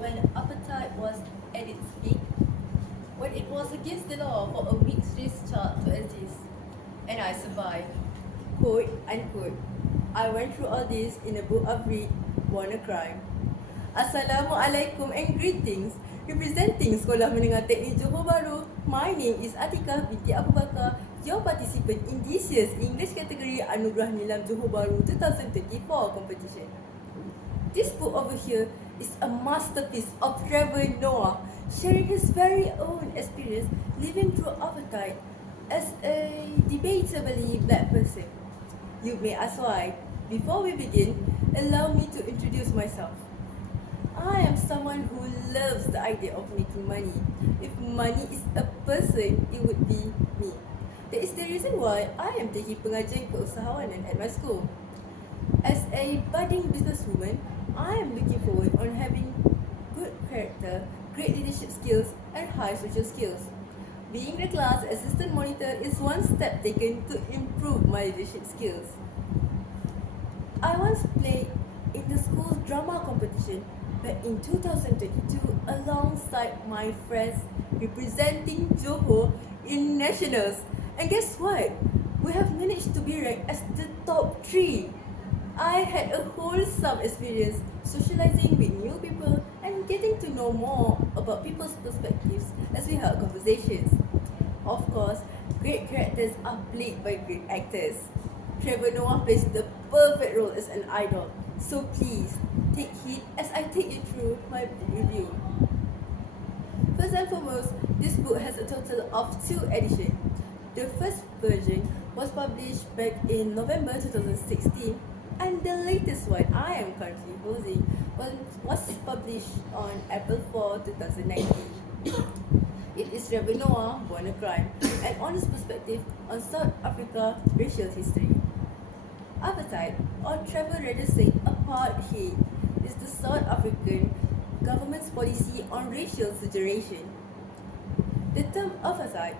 when apartheid was at its peak, when it was against the law for a mixed race child to exist, and I survived. Quote unquote. I went through all this in a book of read, born a crime. Assalamualaikum and greetings. Representing Sekolah Menengah Teknik Johor Bahru, my name is ATIQAH binti BAKAR, your participant in this year's English category Anugerah Nilam Johor Bahru 2024 competition. This book over here is a masterpiece of Trevor Noah, sharing his very own experience living through apartheid as a debatably black person. You may ask why. Before we begin, allow me to introduce myself. I am someone who loves the idea of making money. If money is a person, it would be me. That is the reason why I am taking pengajian keusahawanan at my school. As a budding businesswoman, I am looking forward on having good character, great leadership skills, and high social skills. Being the class assistant monitor is one step taken to improve my leadership skills. I once played in the school's drama competition back in 2022 alongside my friends representing Johor in nationals. And guess what? We have managed to be ranked as the top 3. I had a wholesome experience socializing with new people and getting to know more about people's perspectives as we held conversations. Of course, great characters are played by great actors. Trevor Noah plays the perfect role as an idol. So please, take heed as I take you through my review. First and foremost, this book has a total of 2 editions. The first version was published back in November 2016, and the latest one I am currently holding was published on April 4, 2019. It is Trevor Noah, Born a Crime, an honest perspective on South Africa racial history. Apartheid, or Trevor rather say apartheid, is the South African government's policy on racial segregation. The term apartheid,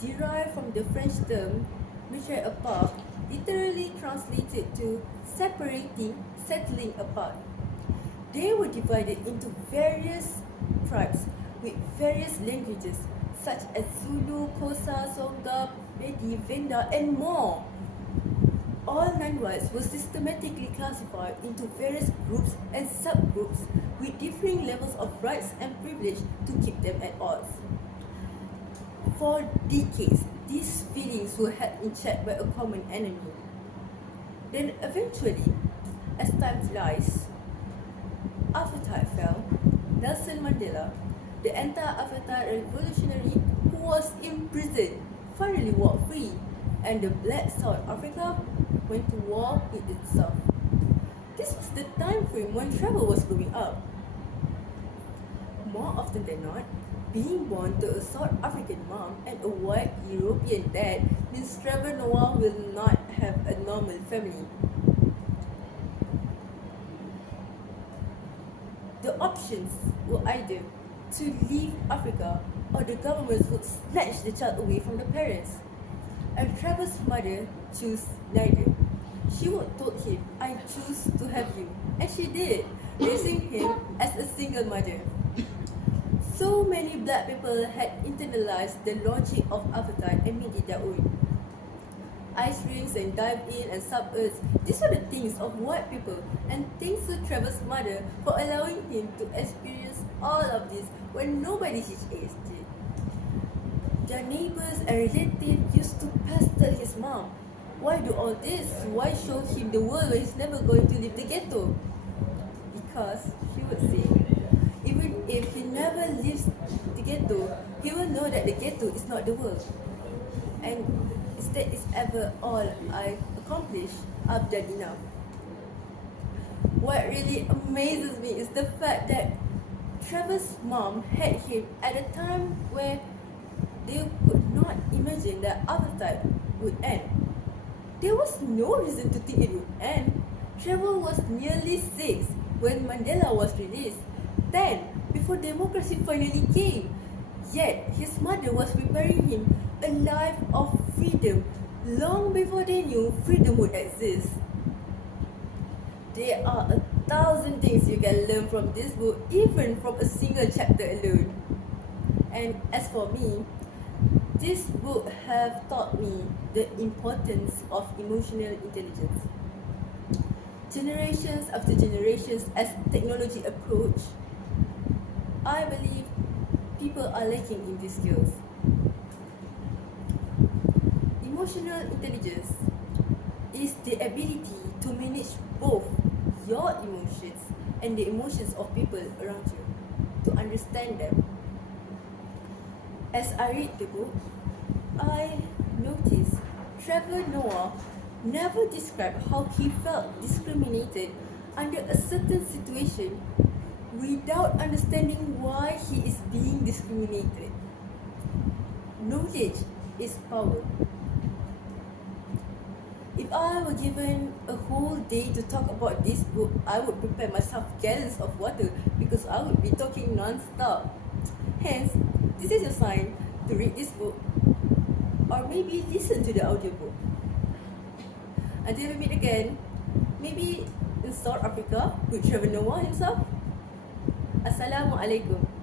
derived from the French term "mettre à part," literally translated to separating, settling apart. They were divided into various tribes with various languages such as Zulu, Xhosa, Songa, Pedi, Venda, and more. All non-whites were systematically classified into various groups and subgroups with differing levels of rights and privilege to keep them at odds. For decades, these feelings were held in check by a common enemy. Then eventually, as time flies, apartheid fell. Nelson Mandela, the anti-apartheid revolutionary who was imprisoned, finally walked free, and the black South Africa went to war with itself. This was the time frame when Trevor was growing up. More often than not, being born to a South African mom and a white European dad means Trevor Noah will not have a normal family. The options were either to leave Africa or the government would snatch the child away from the parents. And Trevor's mother chose neither. She would told him, "I choose to have you," and she did, raising him as a single mother. So many black people had internalized the logic of apartheid and made it their own. Ice rinks and dive-in and sub-earths, these were the things of white people, and thanks to Trevor's mother for allowing him to experience all of this when nobody his age did. Their neighbors and relatives used to pester his mom. Why do all this? Why show him the world when he's never going to leave the ghetto? Because, she would say, even if he never leaves the ghetto, he will know that the ghetto is not the world. And if that is ever all I accomplish, I've done enough. What really amazes me is the fact that Trevor's mom had him at a time where they could not imagine that apartheid would end. There was no reason to think it would end. Trevor was nearly 6 when Mandela was released, 10 before democracy finally came. Yet his mother was preparing him a life of freedom long before they knew freedom would exist. There are a 1,000 things you can learn from this book, even from a single chapter alone. And as for me, this book have taught me the importance of emotional intelligence. Generations after generations, as technology approach, I believe people are lacking in these skills. Emotional intelligence is the ability to manage both your emotions and the emotions of people around you, to understand them. As I read the book, I noticed Trevor Noah never described how he felt discriminated under a certain situation without understanding why he is being discriminated. Knowledge is power. If I were given a whole day to talk about this book, I would prepare myself gallons of water because I would be talking non-stop. Hence, this is your sign to read this book or maybe listen to the audiobook. Until we meet again, maybe in South Africa with Trevor Noah himself. Assalamualaikum.